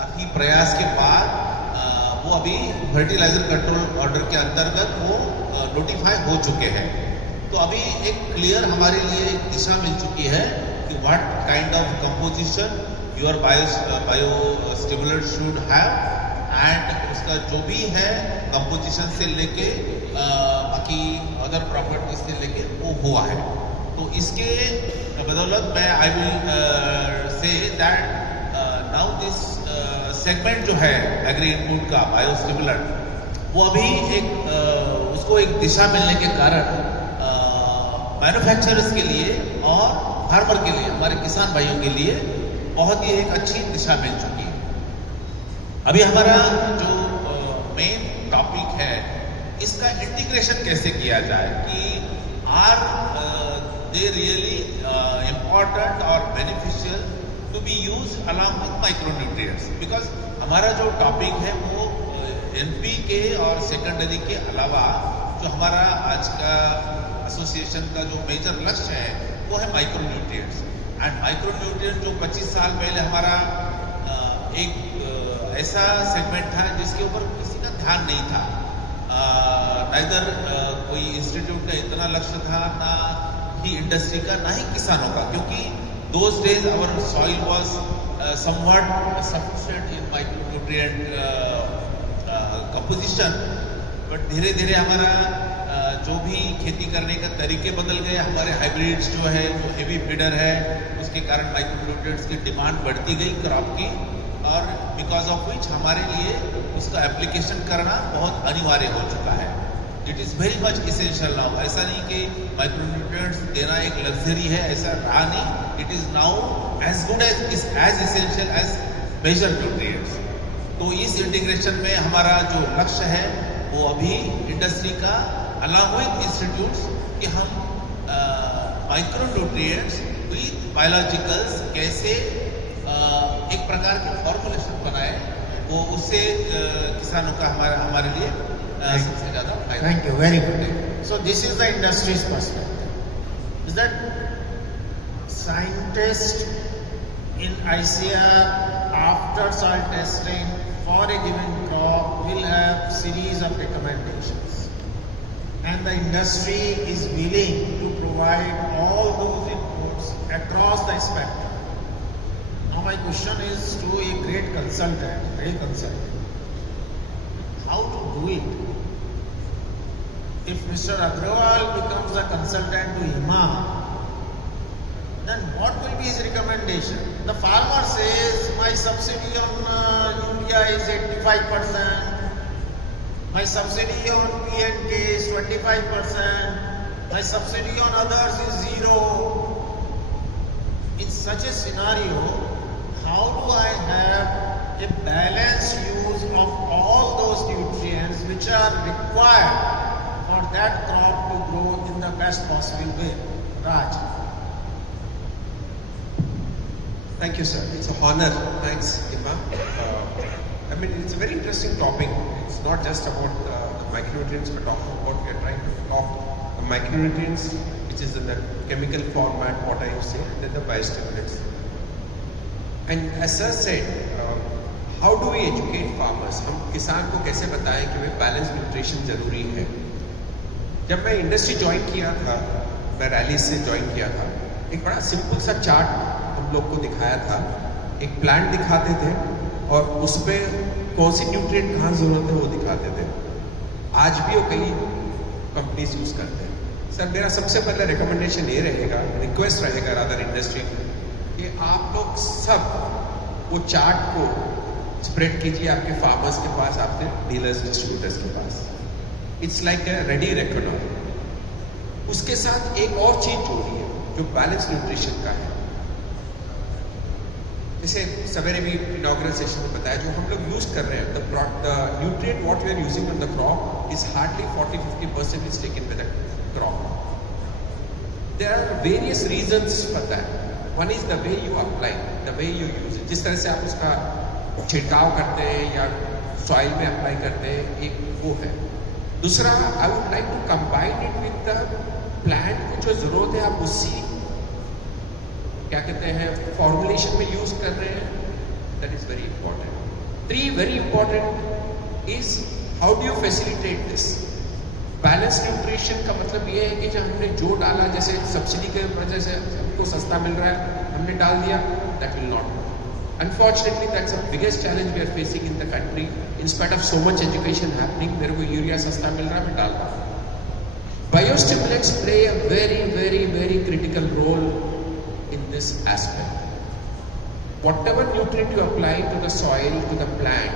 काफ़ी प्रयास के बाद वो अभी फर्टिलाइजर कंट्रोल ऑर्डर के अंतर्गत वो नोटिफाई हो चुके हैं। तो अभी एक क्लियर हमारे लिए एक दिशा मिल चुकी है कि what kind of composition your bio stimulant should have and उसका जो भी है कंपोजिशन से लेके बाकी अदर प्रॉपर्टीज से लेके वो हुआ है। तो इसके बदौलत मैं I will say that now this segment जो है एग्री इनपुट का बायो स्टिमुलेंट वो अभी एक उसको एक दिशा मिलने के कारण मैन्युफैक्चरर्स के लिए और फार्मर के लिए, हमारे किसान भाइयों के लिए बहुत ही एक अच्छी दिशा मिल चुकी है। अभी हमारा जो मेन टॉपिक है इसका इंटीग्रेशन कैसे किया जाए कि आर दे रियली इम्पॉर्टेंट और beneficial to be use along with micronutrients, because हमारा जो टॉपिक है वो एनपीके और सेकेंडरी के अलावा जो हमारा आज का एसोसिएशन का जो मेजर लक्ष्य है वो है माइक्रोन्यूट्रिएंट्स। एंड माइक्रोन्यूट्रिएंट जो 25 साल पहले हमारा एक ऐसा सेगमेंट था जिसके ऊपर किसी का ध्यान नहीं था, नाइदर कोई इंस्टीट्यूट का इतना लक्ष्य था, ना ही इंडस्ट्री का, ना ही किसानों का, क्योंकि those days our soil was somewhat sufficient in micronutrient composition, but धीरे धीरे हमारा जो भी खेती करने का तरीके बदल गए, हमारे हाइब्रिड्स जो है जो हेवी फीडर है उसके कारण माइक्रोन्यूट्रिएंट्स की डिमांड बढ़ती गई क्रॉप की, और बिकॉज ऑफ विच हमारे लिए उसका एप्लीकेशन करना बहुत अनिवार्य हो चुका है। It is very much essential now. ऐसा नहीं कि माइक्रोन्यूट्रिएंट्स देना एक लग्जरी है, ऐसा रहा नहीं। It is now as good as essential as major nutrients. तो इस इंटीग्रेशन में हमारा जो लक्ष्य है वो अभी इंडस्ट्री का अलॉन्ग विथ इंस्टीट्यूट्स कि हम माइक्रोन्यूट्रिएंट्स विथ बायोलॉजिकल्स कैसे एक प्रकार के फॉर्मुलेशन बनाए, वो उससे किसानों का हमारे लिए सबसे ज़्यादा फायदा। Thank you, very good. So this is the industry's perspective. Is that scientists in ICR after soil testing for a given crop will have series of recommendations, and the industry is willing to provide all those inputs across the spectrum. Now my question is to a great consultant, how to do it? If Mr. Agrawal becomes a consultant to IMA, then what will be his recommendation? The farmer says, my subsidy on urea is 85%, my subsidy on P&K is 25%, my subsidy on others is 0. In such a scenario, how do I have a balanced use of all those nutrients which are required for that crop to grow in the best possible way? Raj. Thank you, sir. It's a honor. Thanks, Imma. I mean, it's a very interesting topic. It's not just about the micronutrients we're talking about. We are trying to talk the micronutrients, which is in the chemical format, what I say, and then the biostimulants. And as sir said, how do we educate farmers? हम किसान को कैसे बताएं कि वे balance nutrition जरूरी है? जब मैं इंडस्ट्री ज्वाइन किया था, मैं रैली से ज्वाइन किया था, एक बड़ा सिंपल सा चार्ट हम लोग को दिखाया था। एक प्लांट दिखाते थे और उस पर कौन सी न्यूट्रिएंट कहाँ जरूरत है वो दिखाते थे। आज भी वो कई कंपनीज यूज करते हैं। सर मेरा सबसे पहले रिकमेंडेशन ये रहेगा, रिक्वेस्ट रहेगा रादर इंडस्ट्री कि आप लोग सब वो चार्ट को स्प्रेड कीजिए आपके फार्मर्स के पास, आपके डीलर्स डिस्ट्रीब्यूटर्स के पास। It's like a ready reckoner. उसके साथ एक और चीज जोड़िए जो बैलेंस न्यूट्रिशन का है। जैसे सवेरे भी इनॉग्रल सेशन में बताया, जो हम लोग यूज कर रहे हैं, the nutrient what we are using on the crop is hardly 40-50% is taken by the crop. There are various reasons for that. One is the way you apply, the way you use it, जिस तरह से आप उसका छिड़काव करते हैं या soil में अप्लाई करते हैं, एक वो है। दूसरा, I would like to combine it with the plant को जो जरूरत है आप उसी क्या कहते हैं फॉर्मुलेशन में यूज कर रहे हैं। That is very important. 3, very important is how do you facilitate this? Balance nutrition का मतलब ये है कि जब हमने जो डाला, जैसे सब्सिडी के वजह से हमको सस्ता मिल रहा है, हमने डाल दिया, that will not work. Unfortunately, that's the biggest challenge we are facing in the country. In spite of so much education happening, मेरे को यूरिया सस्ता मिल रहा है, मैं डाल रहा हूँ. Biostimulants play a very, very, very critical role in this aspect. Whatever nutrient you apply to the soil, to the plant,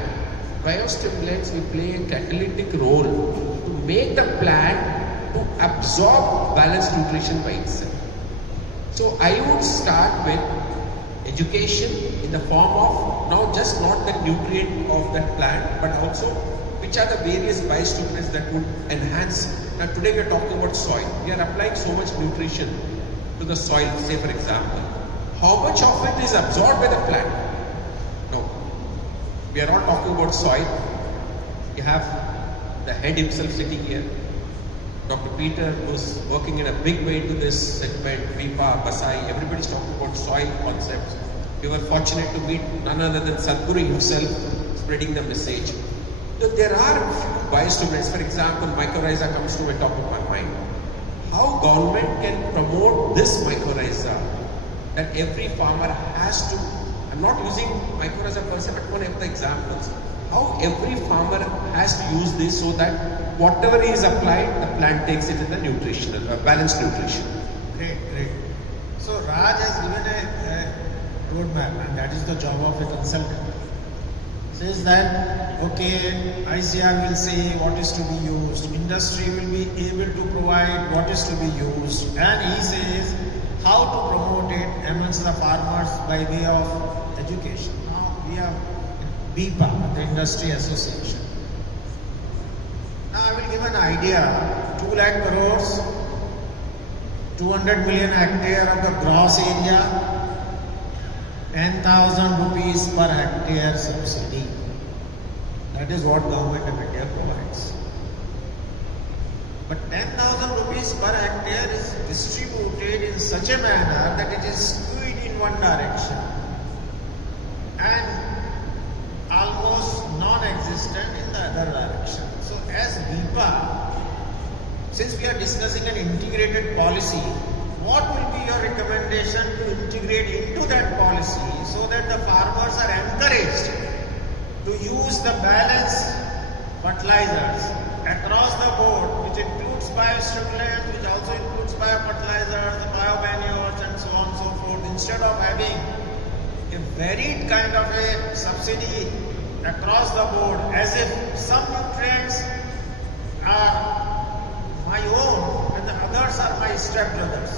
biostimulants will play a catalytic role to make the plant to absorb balanced nutrition by itself. So I would start with education in the form of not the nutrient of that plant, but also which are the various biostimulants that would enhance. Now today we are talking about soil. We are applying so much nutrition to the soil, say for example. How much of it is absorbed by the plant? No. We are not talking about soil. You have the head himself sitting here. Dr. Peter, who's working in a big way to this segment, Vipa, Basai, everybody's talking about soil concepts. We were fortunate to meet none other than Sadhguru himself spreading the message. So there are few biostimulants. For example, mycorrhiza comes to the top of my mind. How government can promote this mycorrhiza that every farmer has to, I'm not using mycorrhiza per se, but one of the examples. How every farmer has to use this so that whatever is applied, the plant takes it in the nutritional, balanced nutrition. Great, great. So Raj has given a roadmap, and that is the job of a consultant. Says that, okay, ICR will say what is to be used, industry will be able to provide what is to be used, and he says how to promote it amongst the farmers by way of education. Now we have BIPA, the Industry Association. Now I will give an idea. 2 lakh crores, 200 million hectare of the gross area, 10,000 rupees per hectare subsidy. That is what Government of India provides. But 10,000 rupees per hectare is distributed in such a manner that it is skewed in one direction and almost non-existent in the other direction. So as BIPA, since we are discussing an integrated policy, what will be your recommendation to integrate into that policy so that the farmers are encouraged to use the balanced fertilizers across the board, which includes biostimulants, which also includes biofertilizers, the biomanures and so on and so forth, instead of having a varied kind of a subsidy across the board, as if some nutrients are my own and the others are my stepbrothers.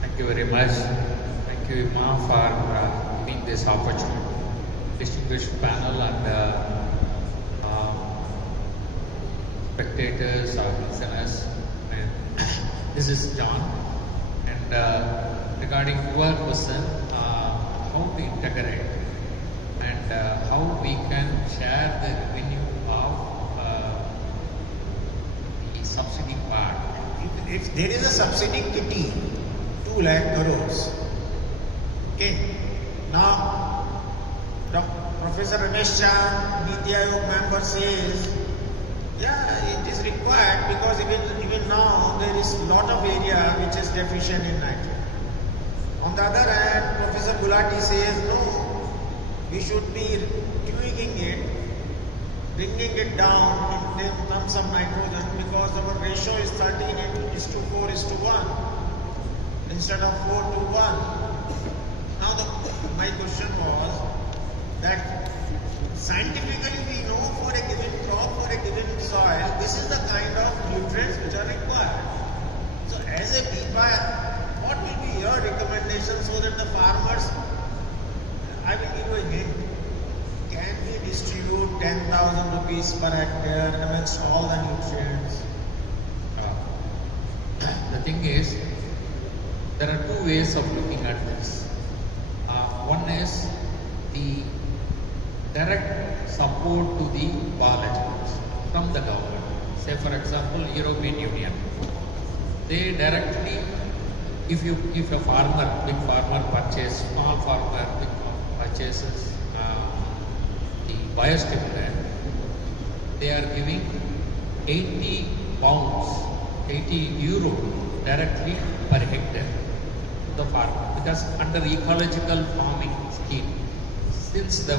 Thank you very much. Thank you, Ima, for giving this opportunity. Distinguished panel and spectators or listeners. And this is John. And regarding your question, how to integrate and how we can share the revenue of the subsidy part. If there is a subsidy kitty, 2 lakh crores. Okay. Now, Professor Ramesh Chan, Niti Aayog member says, yeah, it is required because even now there is a lot of area which is deficient in nitrogen. On the other hand, Professor Gulati says, no, we should be tweaking it, bringing it down in terms of nitrogen because our ratio is 13:4:1 instead of 4:1. Now my question was that scientifically we know for a given crop, for a given soil, this is the kind of nutrients which are required. So as a BIPA, what will be your recommendation so that the farmers, I will give you a hint, can we distribute 10,000 rupees per hectare amongst all the nutrients? The thing is, there are two ways of looking at this. One is the direct support to the biologicals from the government. Say for example, European Union. They directly, if a farmer, big farmer purchase, small farmer, big farmer purchases the biostimulant, they are giving 80 pounds, 80 euro directly per hectare to the farmer, because under ecological farming scheme, since the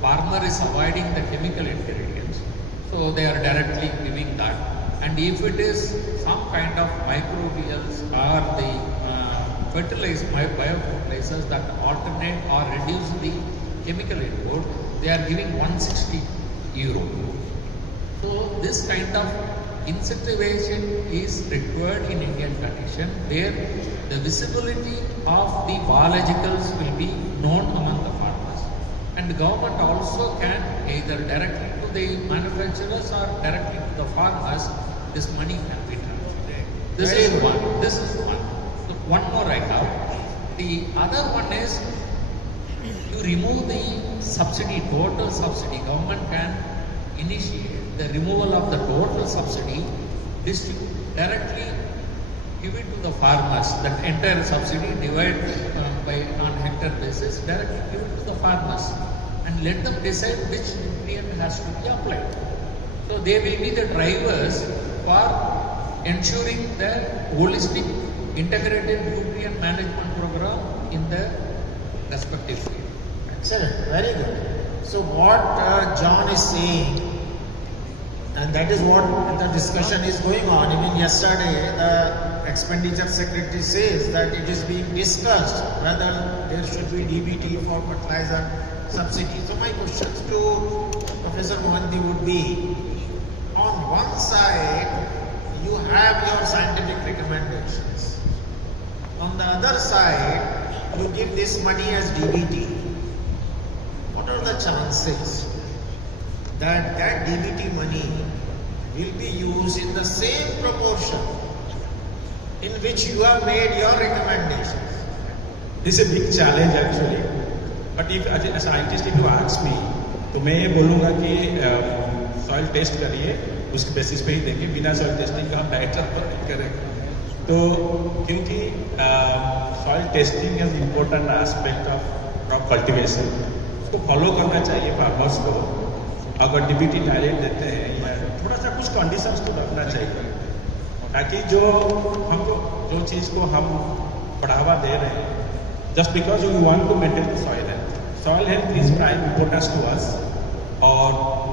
farmer is avoiding the chemical ingredients, so they are directly giving that. And if it is some kind of microbials or the biofertilizers that alternate or reduce the chemical input, they are giving 160 euro. So this kind of incentivization is required in Indian condition, where the visibility of the biologicals will be known among the farmers, and the government also can either directly to the manufacturers or directly to the farmers, this money can be transferred. This is one. So one more I have. The other one is to remove the subsidy, total subsidy. Government can initiate the removal of the total subsidy, distribute directly, give it to the farmers. That entire subsidy divide by on hectare basis, directly give it to the farmers, and let them decide which nutrient has to be applied. So they will be the drivers for ensuring the holistic integrated nutrient management program in the respective field. Excellent, very good. So what John is saying, and that is what the discussion is going on. Even yesterday, the expenditure secretary says that it is being discussed whether there should be DBT for fertilizer subsidy. So my questions to Professor Mohanty would be, on one side, you have your scientific recommendations. On the other side, you give this money as DBT. What are the chances that that DBT money will be used in the same proportion in which you have made your recommendations? This is a big challenge actually. But if as a scientist, if you ask me, तो मैं ये बोलूँगा कि soil test करिए, उसके basis पे ही देंगे, बिना सॉइल टेस्टिंग का हम डायरेक्टर पर नहीं करेंगे. तो क्योंकि soil testing is important aspect of crop cultivation, उसको फॉलो करना चाहिए फार्मर्स को. अगर डीबीटी डायरेक्ट देते हैं या थोड़ा सा कुछ कंडीशंस को रखना चाहिए, ताकि जो चीज़ को हम बढ़ावा दे रहे हैं, just because we want to maintain the soil health is prime importance to us. और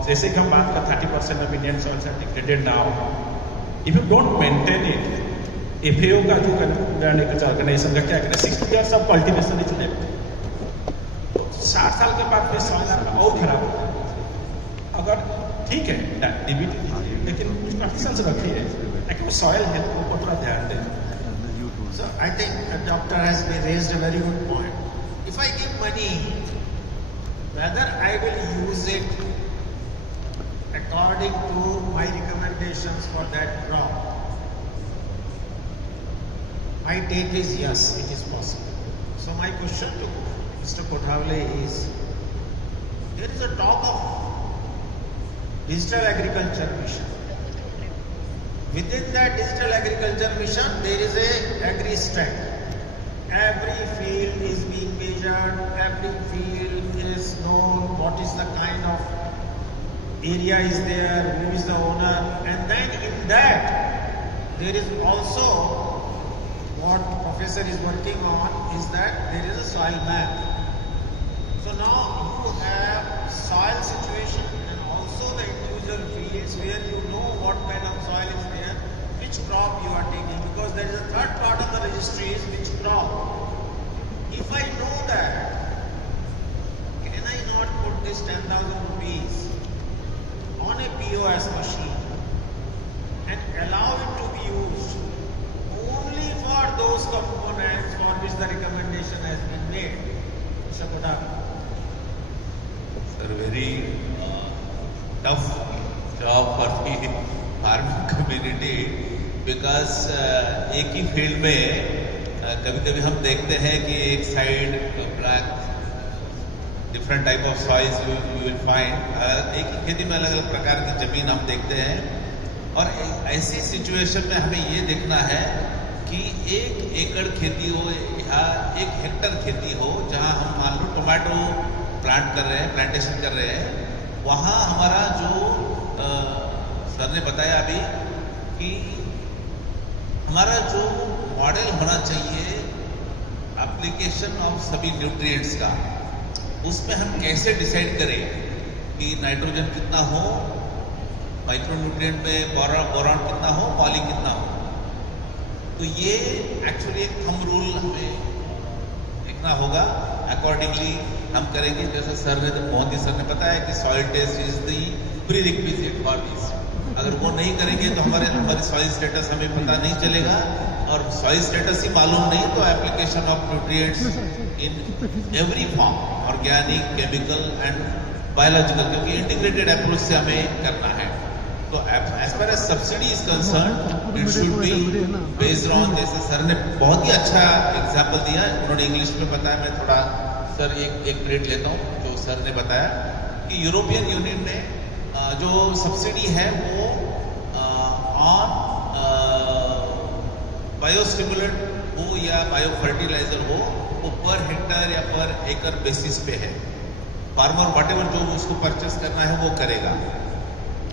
जैसे कि हम बात कर 30% of Indian soils are degraded now. If you don't maintain it, FAO का जो ऑर्गेनाइजेशन का क्या करें, 60 years of cultivation is left. 60 साल के बाद फिर सॉइल आपका और खराब होगा. अगर ठीक है डीबीटी दीजिए, लेकिन कुछ कंडीशंस रखिए ताकि सॉइल हेल्थ को ऊपर थोड़ा ध्यान दें. So I think the doctor has raised a very good point. If I give money, whether I will use it according to my recommendations for that crop, my take is yes, it is possible. So my question to Mr. Kothawale is, there is a talk of digital agriculture mission. Within that digital agriculture mission, there is a agri-stack. Every field is being measured, every field is known, what is the kind of area is there, who is the owner, and then in that, there is also what professor is working on is that there is a soil map. So now you have soil situation and also the individual fields where you know what kind of soil is there, which crop you are taking, because there is a third part of the registry is which crop. If I know that, can I not put this 10,000 rupees on a POS machine and allow it to be used only for those components for which the recommendation has been made? Mr. Kothawale. Sir, very tough job for the farming community, because एक ही field में कभी कभी हम देखते हैं कि एक side black different type of soils you will find. एक ही खेती में अलग अलग प्रकार की जमीन हम देखते हैं, और ऐसी सिचुएशन में हमें ये देखना है कि 1 एकड़ खेती हो या 1 हेक्टर खेती हो, जहां हम मान लो टोमेटो प्लांट कर रहे हैं, प्लांटेशन कर रहे हैं, वहाँ हमारा जो सर ने बताया अभी कि हमारा जो मॉडल होना चाहिए एप्लीकेशन ऑफ सभी न्यूट्रिएंट्स का, उसमें हम कैसे डिसाइड करें कि नाइट्रोजन कितना हो, माइक्रोन्यूट्रिएंट में बोरॉन कितना हो, पॉली कितना हो। तो ये एक्चुअली एक थंब रूल हमें देखना होगा, अकॉर्डिंगली हम करेंगे। जैसे सर ने, मोहंती सर ने बताया कि soil test is the prerequisite for this. अगर वो नहीं करेंगे तो हमारी सॉइल स्टेटस हमें पता नहीं चलेगा, और सॉइल स्टेटस ही मालूम नहीं तो application of nutrients in every form, organic, chemical and biological, क्योंकि इंटीग्रेटेड अप्रोच से हमें करना है। तो as far as subsidy is concern, it should be based on, जैसे सर ने बहुत ही अच्छा एग्जाम्पल दिया, उन्होंने इंग्लिश में बताया, मैं थोड़ा सर एक क्रेडिट लेता हूँ जो सर ने बताया कि यूरोपियन यूनियन ने जो सब्सिडी है वो ऑन बायोस्टिमुलेंट हो या बायो फर्टिलाइजर हो, वो पर हेक्टर या पर एकड़ बेसिस पे है। फार्मर व्हाटएवर जो उसको परचेस करना है वो करेगा।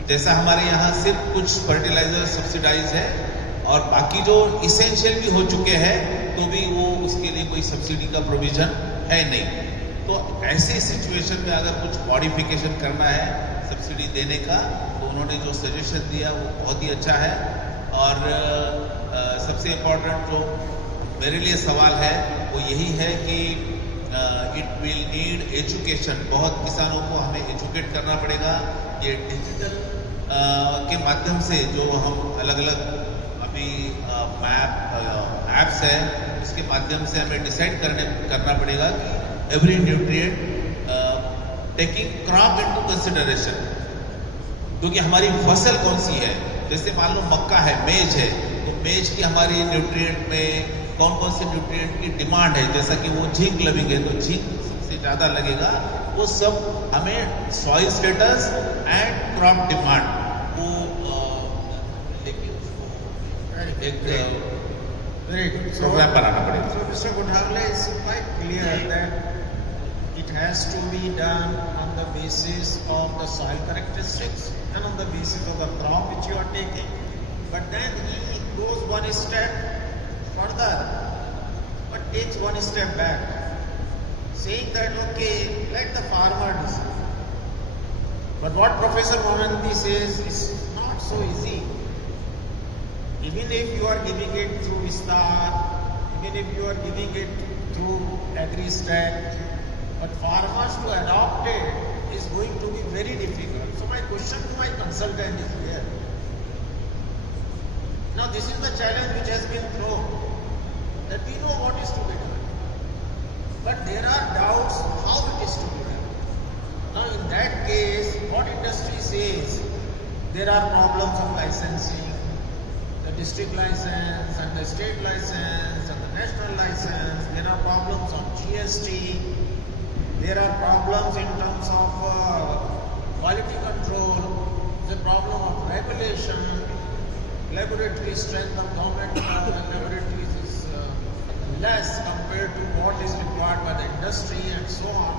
जैसा हमारे यहाँ सिर्फ कुछ फर्टिलाइजर सब्सिडाइज है और बाकी जो इसेंशियल भी हो चुके हैं तो भी वो उसके लिए कोई सब्सिडी का प्रोविजन है नहीं। तो ऐसे सिचुएशन में अगर कुछ मॉडिफिकेशन करना है सब्सिडी देने का, तो उन्होंने जो सजेशन दिया वो बहुत ही अच्छा है। और सबसे इम्पोर्टेंट जो मेरे लिए सवाल है वो यही है कि इट विल नीड एजुकेशन। बहुत किसानों को हमें एजुकेट करना पड़ेगा। ये डिजिटल के माध्यम से जो हम अलग अलग अभी मैप एप्स है, उसके माध्यम से हमें डिसाइड करना पड़ेगा कि every nutrient taking crop into consideration, क्योंकि हमारी फसल कौन सी है। जैसे मान लो मक्का है, मेज है, तो मेज की हमारी न्यूट्रिएंट में कौन कौन से न्यूट्रिएंट की डिमांड है, जैसा कि वो झिंक लगेंगे तो झिंक सबसे ज़्यादा लगेगा। वो सब हमें soil status and crop demand को लेके उसको एक प्रोग्राम बनाना पड़ेगा। So Mr. Gunhavle is quite clear that it has to be done on the basis of the soil characteristics and on the basis of the crop which you are taking. But then he goes one step further, but takes one step back, saying that okay, let the farmer decide. But what Professor Mohanty says is not so easy. Even if you are giving it through Vistar, even if you are giving it through AgriStack, but farmers to adopt it is going to be very difficult. So my question to my consultant is here. Now this is the challenge which has been thrown, that we know what is to be done, but there are doubts how it is to be done. Now in that case, what industry says, there are problems of licensing, the district license and the state license and the national license, there are problems of GST, there are problems in terms of quality control, the problem of regulation, laboratory strength of government laboratories is less compared to what is required by the industry and so on.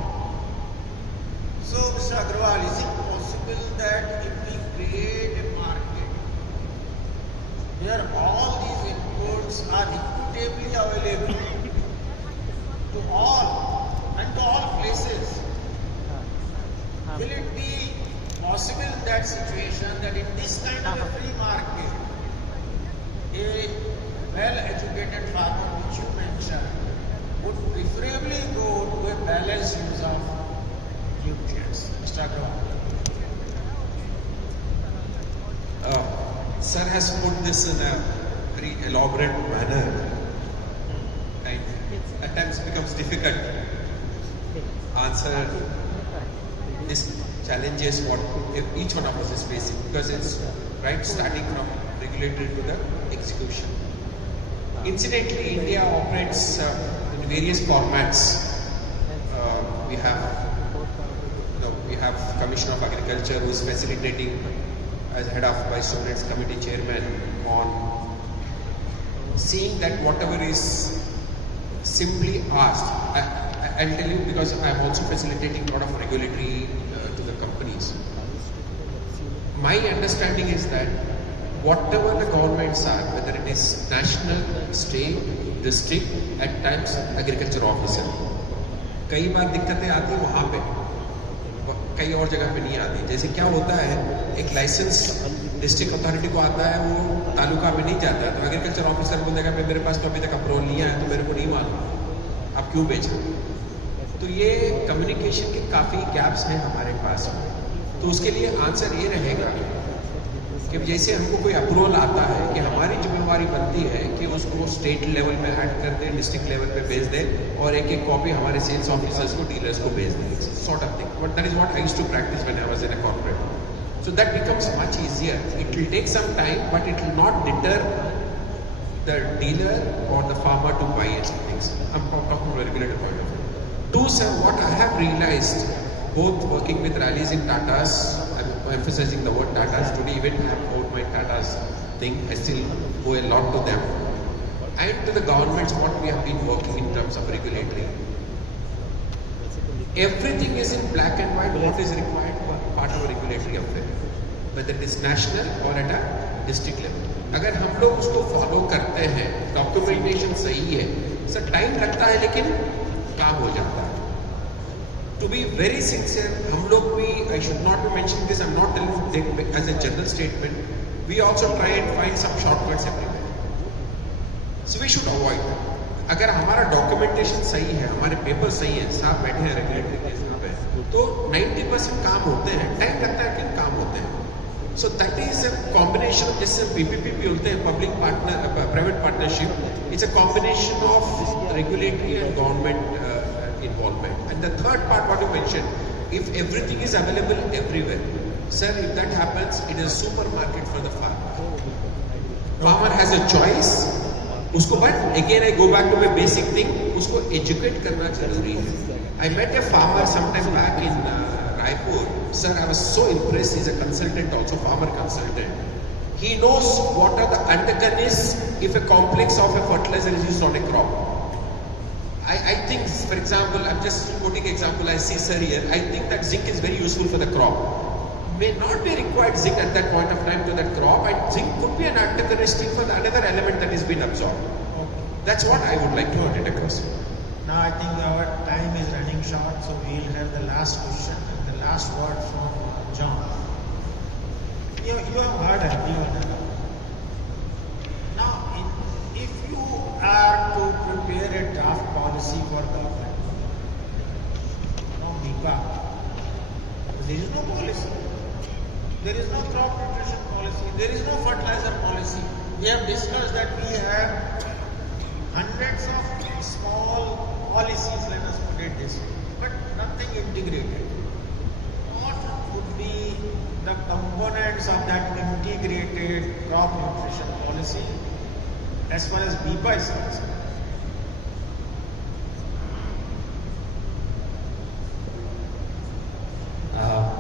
So Mr. Agrawal, is it possible that if we create a market where all these inputs are equitably available to all and to all places, will it be possible in that situation that in this kind of a free market, a well-educated farmer which you mentioned would preferably go to a balanced use of nutrients? Mr. Agrawal. Sir has put this in a very elaborate manner. Right? At times it becomes difficult to answer these challenges what each one of us is facing, because it's right starting from regulatory to the execution. Incidentally, India operates in various formats. We have Commissioner of Agriculture who is facilitating as head of Vice President's Committee Chairman on seeing that whatever is simply asked, I'll tell you because I'm also facilitating a lot of regulatory to the companies. My understanding is that whatever the governments are, whether it is national, state, district, at times agriculture officer, कई बार दिक्कतें आती हैं वहाँ पे, कई और जगह पे नहीं आती. जैसे क्या होता है, एक लाइसेंस डिस्ट्रिक्ट अथॉरिटी को आता है, वो तालुका में नहीं जाता है, तो एग्रीकल्चर ऑफिसर बोलेगा मेरे पास तो अभी तक अप्रूवल नहीं आया, तो मेरे को नहीं मालूम आप क्यों बेचा. तो ये कम्युनिकेशन के काफ़ी गैप्स हैं हमारे पास में. तो उसके लिए आंसर ये रहेगा कि जैसे हमको कोई अप्रूवल आता है कि हमारी जिम्मेवारी बनती है कि उसको स्टेट लेवल पे ऐड कर दें, डिस्ट्रिक्ट लेवल पे भेज दें और एक एक कॉपी हमारे सेल्स ऑफिसर्स को, डीलर्स को भेज दें, sort of thing. But that is what I used to practise when I was in a corporate. So that becomes much easier. It will take some time, but it will not deter the dealer or the farmer to buy things. I'm talking from a regulator point of view. Two, sir, what I have realized, both working with rallies in Tatas, I'm emphasizing the word Tatas, today even I have moved my Tatas thing, I still owe a lot to them. And to the governments, what we have been working in terms of regulatory. Everything is in black and white, what is required for part of a regulatory affair, whether it is national or at a district level. अगर हम लोग उसको follow करते हैं, documentation सही है, sir time लगता है लेकिन काम हो जाता है. To be very sincere, हम लोग भी, I should not be mentioning this, I'm not telling as a general statement, we also try and find some shortcuts everywhere. So we should avoid that. अगर हमारा डॉक्यूमेंटेशन सही है, हमारे paper सही है, साहब बैठे हैं रेगुलेटरी के साथ है, तो 90% काम होते हैं. टाइम लगता है लेकिन काम होते हैं. So that is a combination of, जैसे PPP भी होते हैं, public partner, private partnership. It's a combination of regulatory and government involvement. And the third part, what you mentioned, if everything is available everywhere, sir, if that happens, it is a supermarket for the farmer. Farmer has a choice. उसको, but again I go back to my basic thing, उसको educate करना जरूरी है. I met a farmer sometime back in Raipur. Sir, I was so impressed. Is a consultant also, farmer consultant. He knows what are the undercurrents if a complex of a fertilizer is used on a crop. I think, for example, I'm just quoting example, I see sir here, I think that zinc is very useful for the crop. May not be required zinc at that point of time to that crop, and zinc could be an antagonistic for the another element that is being absorbed. Okay. That's what I would like to put it across. Now I think our time is running short, so we'll have the last question and the last word from John. You have heard everyone. Now, if you are to prepare a draft policy for government, MIPA, there is no policy. There is no crop nutrition policy. There is no fertilizer policy. We have discussed that we have hundreds of small policies, let us put it this way, but nothing integrated. What would be the components of that integrated crop nutrition policy as far as MIPA is concerned?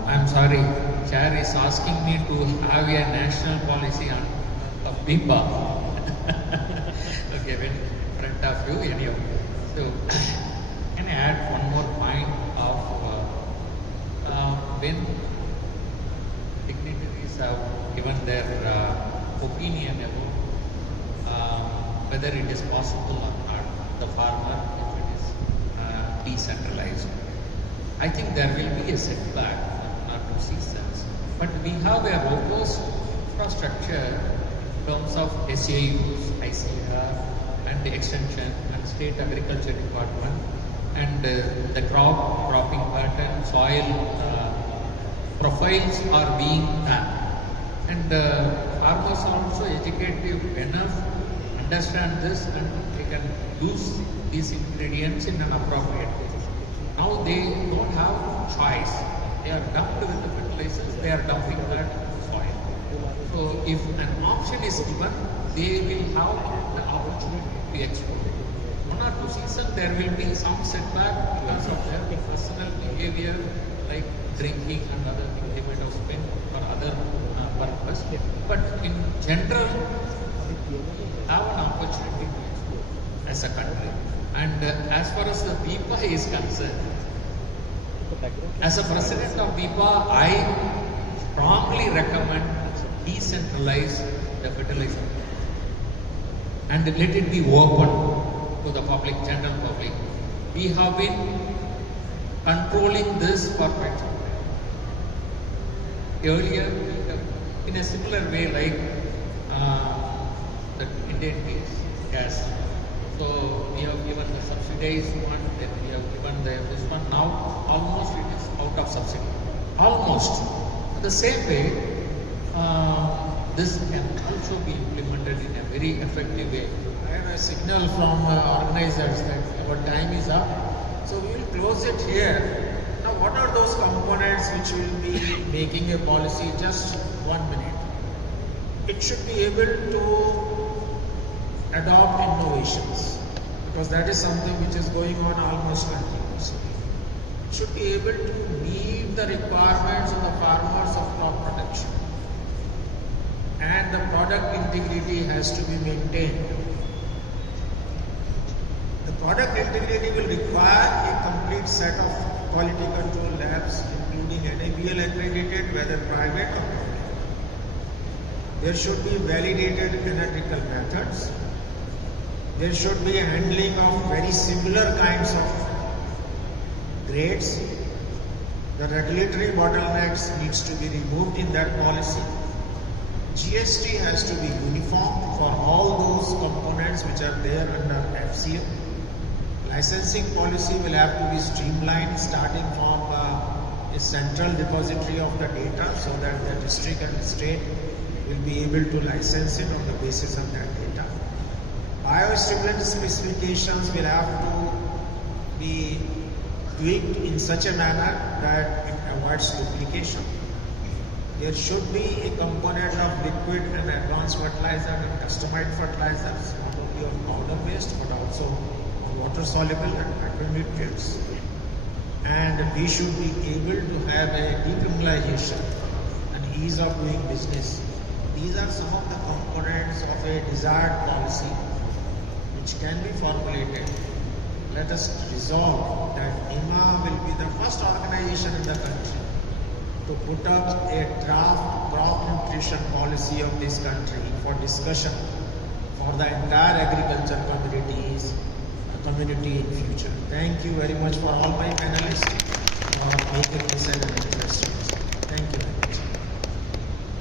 I'm sorry, Chair is asking me to have a national policy on MIPA. Okay, in front of you, anyhow. So, can I add one more point of when dignitaries have given their opinion about whether it is possible or not, the farmer, if it is decentralized. I think there will be a setback, not to seasons, but we have a robust infrastructure in terms of SAUs, ICAR, and the extension and state agriculture department, and the cropping pattern, soil profiles are being done, and farmers are also educated enough to understand this, and they can use these ingredients in an appropriate way. Now they don't have choice. They are dumped with the fertilizers, they are dumping that in the soil. So if an option is given, they will have the opportunity to explore. One or two seasons there will be some setback because of their personal behavior, like drinking and other things they might have spent for other purpose. But in general, have an opportunity to explore. as a country. And as far as the BIPA is concerned, as a president of BIPA, I strongly recommend decentralize the fertilizer and let it be open to the public, general public. We have been controlling this for quite some time. Earlier, in a similar way like the Indian gas. So we have given the subsidized one, then we have given this one. Now almost it is out of subsidy. Almost. The same way, this can also be implemented in a very effective way. I have a signal from organizers that our time is up. So we will close it here. Now what are those components which will be making a policy? Just 1 minute. It should be able to adopt innovations, because that is something which is going on almost continuously. It should be able to meet the requirements of the farmers of crop protection. And the product integrity has to be maintained. The product integrity will require a complete set of quality control labs, including NABL accredited, whether private or public. There should be validated analytical methods. There should be a handling of very similar kinds of grades. The regulatory bottlenecks needs to be removed in that policy. GST has to be uniform for all those components which are there under FCO. Licensing policy will have to be streamlined, starting from a central depository of the data, so that the district and the state will be able to license it on the basis of that data. Biostimulant specifications will have to be tweaked in such a manner that it avoids duplication. There should be a component of liquid and advanced fertilizer and customized fertilizers, not only of powder based but also water soluble and micronutrients. And we should be able to have a decriminalization and ease of doing business. These are some of the components of a desired policy which can be formulated. Let us resolve that IMA will be the first organization in the country to put up a draft crop nutrition policy of this country for discussion for the entire agriculture community in future. Thank you very much for all my panelists for making this an interesting.